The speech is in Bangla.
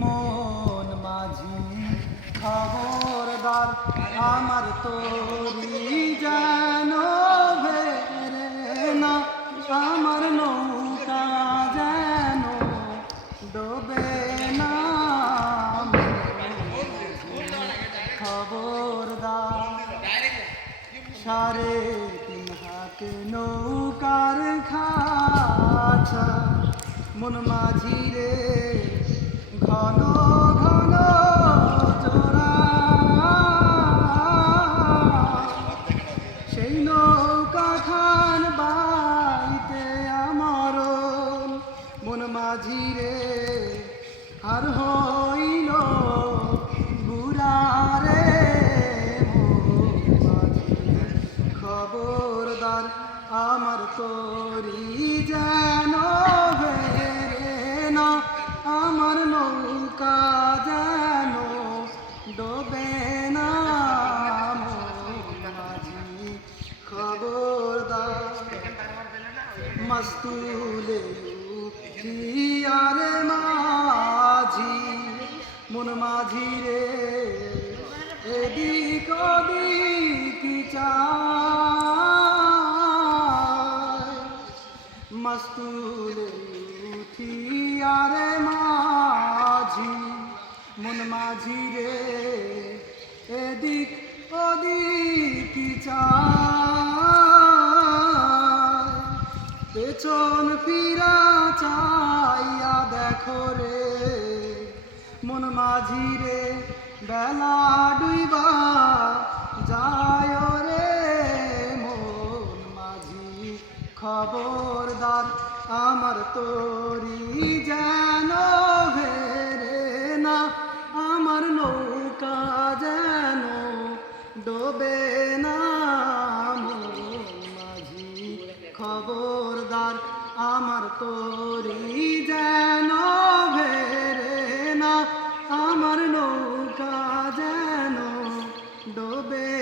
মন মাঝি খবরদার আমার তোরি যেন না, আমার নৌকা যেন ডোবে না। খবরদার সাড়ে তিন হাত নৌকার খাছা মন মাঝি রে ঘন ঘন জোড়া সেই নৌকা খান বাইতে আমার মন মাঝি রে আর হইল বুড়ারে খবরদার আমার তরি যেন না। আমার নৌকা যেন ডোবে না খবরদার মস্তুলে আরে মাঝি, মন মাঝি রে এদিক ওদিক চায়। মস্তুলে আরে মাঝি মন মাঝি রে, এদিক ওদিক পেছন ফিরা চাইয়া দেখো রে, মন মাঝি রে, বেলা ডুইবা যায় রে। মন মাঝি খবরদার আমার তোরি। আমার তোরি যেন ভেরে না আমার নৌকা যেন ডোবে